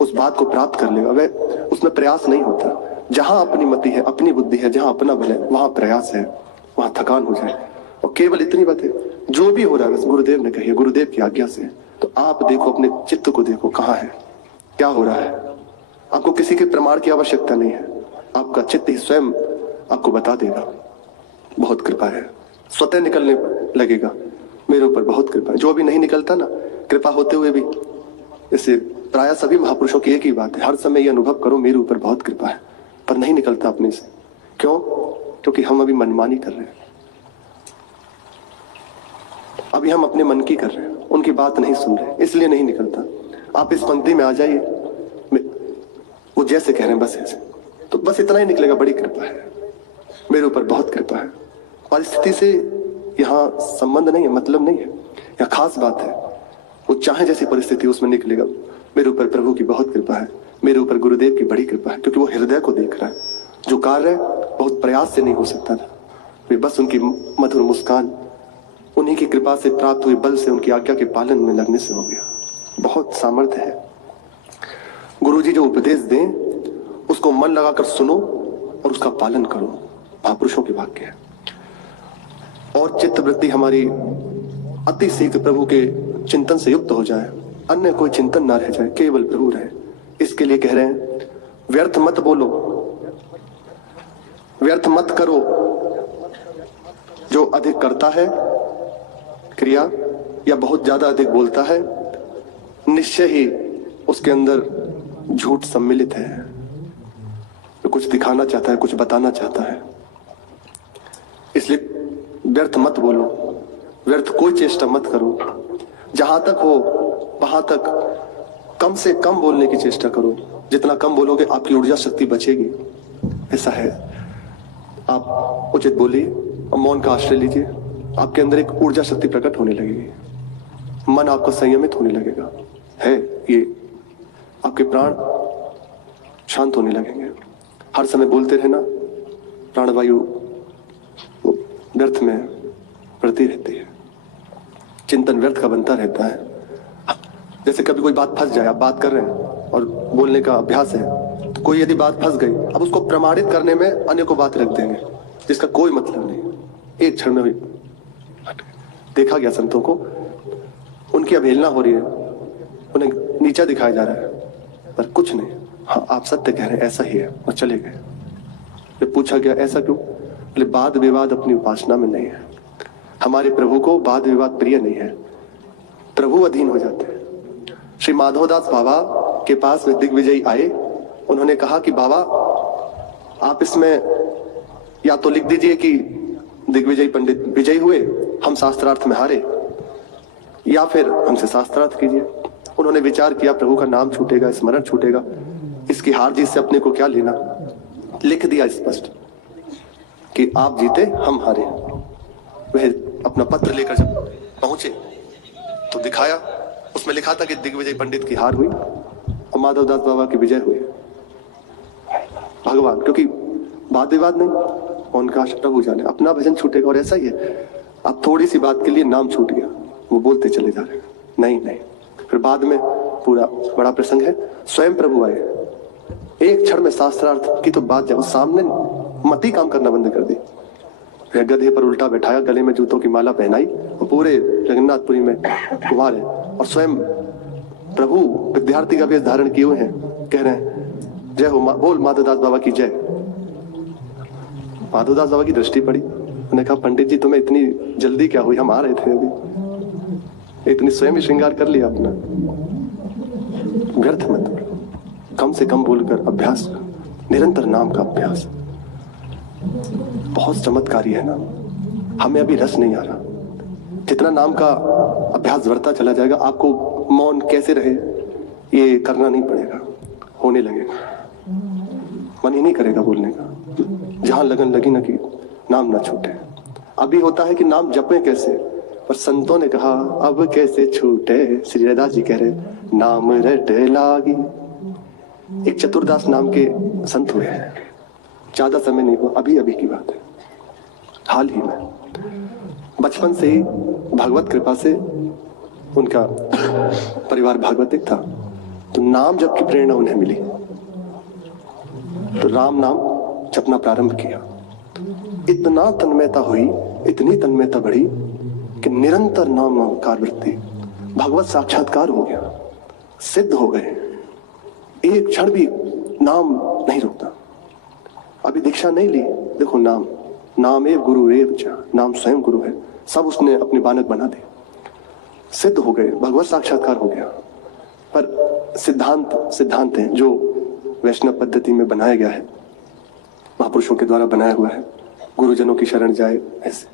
उस बात को प्राप्त कर लेगा। वह उसमें प्रयास नहीं होता। जहां अपनी मति है, अपनी बुद्धि है, जहां अपना बल है, वहां प्रयास है, वहां थकान हो जाए। और केवल इतनी बात है, जो भी हो रहा है बस गुरुदेव ने कही है, गुरुदेव की आज्ञा से। तो आप देखो, अपने चित्त को देखो, कहाँ है, क्या हो रहा है। आपको किसी के प्रमाण की आवश्यकता नहीं है, आपका चित्त ही स्वयं आपको बता देगा। बहुत कृपा है, स्वतः निकलने लगेगा, मेरे ऊपर बहुत कृपा है। जो अभी नहीं निकलता ना, कृपा होते हुए भी, इससे प्राय सभी महापुरुषों की एक ही बात है, हर समय ये अनुभव करो मेरे ऊपर बहुत कृपा है, पर नहीं निकलता अपने से। क्यों? क्योंकि हम अभी मनमानी कर रहे हैं, अभी हम अपने मन की कर रहे हैं, उनकी बात नहीं सुन रहे, इसलिए नहीं निकलता। आप इस पंक्ति में आ जाइए, वो जैसे कह रहे हैं बस ऐसे, तो बस इतना ही निकलेगा। बड़ी कृपा है, मेरे ऊपर बहुत कृपा है। परिस्थिति से यहाँ संबंध नहीं है, मतलब नहीं है, यहाँ खास बात है। वो चाहे जैसी परिस्थिति उसमें निकलेगा, मेरे ऊपर प्रभु की बहुत कृपा है, मेरे ऊपर गुरुदेव की बड़ी कृपा है। क्योंकि वो हृदय को देख रहा है। जो कार्य बहुत प्रयास से नहीं हो सकता था, वे बस उनकी मधुर मुस्कान, उन्हीं की कृपा से प्राप्त हुए बल से, उनकी आज्ञा के पालन में लगने से हो गया। बहुत सामर्थ्य है। गुरुजी जो उपदेश दें उसको मन लगाकर सुनो और उसका पालन करो, महापुरुषों के वाक्य है। और चित्तवृत्ति हमारी अति शीघ्र प्रभु के चिंतन से युक्त हो जाए, अन्य कोई चिंतन ना रह जाए, केवल प्रभु रहे। इसके लिए कह रहे हैं, व्यर्थ मत बोलो, व्यर्थ मत करो। जो अधिक करता है क्रिया या बहुत ज्यादा अधिक बोलता है, निश्चय ही उसके अंदर झूठ सम्मिलित है। तो कुछ दिखाना चाहता है, कुछ बताना चाहता है। इसलिए व्यर्थ मत बोलो, व्यर्थ कोई चेष्टा मत करो। जहां तक हो वहां तक कम से कम बोलने की चेष्टा करो। जितना कम बोलोगे आपकी ऊर्जा शक्ति बचेगी। ऐसा है, आप उचित बोलिए और मौन का आश्रय लीजिए, आपके अंदर एक ऊर्जा शक्ति प्रकट होने लगेगी, मन आपका संयमित होने लगेगा। है ये, आपके प्राण शांत होने लगेंगे। हर समय बोलते रहना, प्राणवायु व्यर्थ में बढ़ती रहती है, चिंतन व्यर्थ का बनता रहता है। जैसे कभी कोई बात फंस जाए, आप बात कर रहे हैं और बोलने का अभ्यास है, तो कोई यदि बात फंस गई, अब उसको प्रमाणित करने में अन्य को बात रख देंगे जिसका कोई मतलब नहीं, एक क्षण में भी देखा गया संतों को, उनकी अवहेलना हो रही है, उन्हें नीचा दिखाया जा रहा है, पर कुछ नहीं, हाँ आप सत्य कह रहे हैं, ऐसा ही है, और चले गए। जब पूछा गया ऐसा क्यों, बोले वाद विवाद अपनी उपासना में नहीं है। हमारे प्रभु को वाद विवाद प्रिय नहीं है, प्रभु अधीन हो जाते हैं। श्री माधवदास बाबा के पास में दिग्विजयी आए, उन्होंने कहा कि बाबा आप इसमें या तो लिख दीजिए कि दिग्विजयी पंडित विजयी हुए, हम शास्त्रार्थ में हारे, या फिर हमसे शास्त्रार्थ कीजिए। उन्होंने विचार किया, प्रभु का नाम छूटेगा, स्मरण छूटेगा, इसकी हार जीत से अपने को क्या लेना। लिख दिया स्पष्ट कि आप जीते हम हारे। वह अपना पत्र लेकर जब पहुंचे तो दिखाया, उसमें लिखा था कि दिग्विजय पंडित की हार हुई और माधवदास बाबा की विजय हुई। भगवान, क्योंकि वाद विवाद नहीं, उनका प्रभु जाने, अपना भजन छूटेगा। और ऐसा ही है, अब थोड़ी सी बात के लिए नाम छूट गया, वो बोलते चले जा रहे हैं, नहीं नहीं। फिर बाद में पूरा बड़ा प्रसंग है, स्वयं प्रभु आए, एक क्षण में शास्त्रार्थ की तो बात जब सामने मती काम करना बंद कर दी। गधे पर उल्टा बैठाया, गले में जूतों की माला पहनाई, और पूरे जगन्नाथपुरी में कुमार है, और स्वयं प्रभु विद्यार्थी का वेश धारण किए हुए हैं, कह रहे हैं जय हो, बोल माधवदास बाबा की जय। माधवदास बाबा की दृष्टि पड़ी, उन्होंने कहा पंडित जी तुम्हें इतनी जल्दी क्या हुई, हम आ रहे थे अभी, इतनी स्वयं ही श्रृंगार कर लिया अपना। व्यर्थ मत, कम से कम बोलकर अभ्यास, निरंतर नाम का अभ्यास बहुत चमत्कारी है ना। हमें अभी रस नहीं आ रहा, जितना नाम का अभ्यास बढ़ता चला जाएगा, आपको मौन कैसे रहे ये करना नहीं पड़ेगा, होने लगेगा, मन ही नहीं करेगा बोलने का। जहां लगन लगी ना कि नाम ना छूटे। अभी होता है कि नाम जपे कैसे, पर संतों ने कहा अब कैसे छूटे। श्री रैदास जी कह रहे नाम रट लागी। एक चतुरदास नाम के संत हुए हैं, ज्यादा समय नहीं हुआ, अभी अभी की बात है, हाल ही में। बचपन से ही भगवत कृपा से उनका परिवार भागवतिक था, तो तो नाम जप की प्रेरणा उन्हें मिली, तो राम नाम जपना प्रारंभ किया। इतना तन्मयता हुई, इतनी तन्मयता बढ़ी कि निरंतर नाम ममकार वृत्ति, भगवत साक्षात्कार हो गया, सिद्ध हो गए। एक क्षण भी नाम नहीं रुकता। अभी दीक्षा नहीं ली, देखो नाम, नाम एव गुरु एव च, नाम स्वयं गुरु है, सब उसने अपने बानक बना दे, सिद्ध हो गए, भगवत साक्षात्कार हो गया। पर सिद्धांत है जो वैष्णव पद्धति में बनाया गया है, महापुरुषों के द्वारा बनाया हुआ है, गुरुजनों की शरण जाए, ऐसे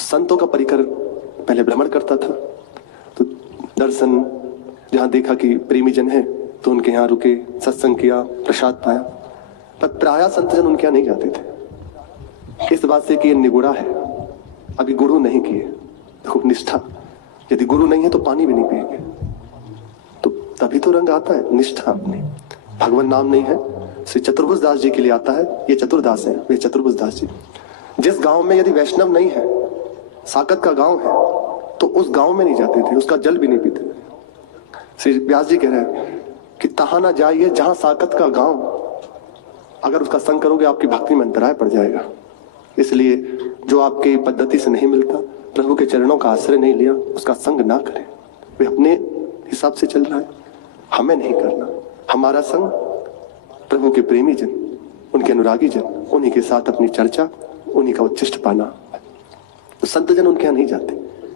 संतों का परिकर पहले भ्रमण करता था, तो दर्शन जहां देखा कि प्रेमी जन है तो उनके यहाँ रुके, सत्संग किया, प्रसाद पाया, पर प्रायः संतजन उनके यहाँ नहीं जाते थे, इस बात से कि ये निगुड़ा है, अभी गुरु नहीं किए। देखो निष्ठा, यदि गुरु नहीं है तो पानी भी नहीं पिएंगे, तो तभी तो रंग आता है निष्ठा अपनी। भगवान नाम नहीं है, श्री चतुर्भुज दास जी के लिए आता है, ये चतुर्दास है, वे चतुर्भुज दास जी। जिस गांव में यदि वैष्णव नहीं है, साकत का गांव है, तो उस गांव में नहीं जाते थे, उसका जल भी नहीं पीते थे। श्री व्यास जी कह रहे हैं कि तहां ना जाइए जहां साकत का गांव, अगर उसका संग करोगे आपकी भक्ति में अंतराय पड़ जाएगा। इसलिए जो आपके पद्धति से नहीं मिलता, प्रभु के चरणों का आश्रय नहीं लिया, उसका संग ना करें। वे अपने हिसाब से चल रहा है, हमें नहीं करना। हमारा संग प्रभु के प्रेमी जन, उनके अनुरागी जन, उन्हीं के साथ अपनी चर्चा, उन्हीं का उच्छिष्ट पाना। तो संत जन उनके यहाँ नहीं जाते।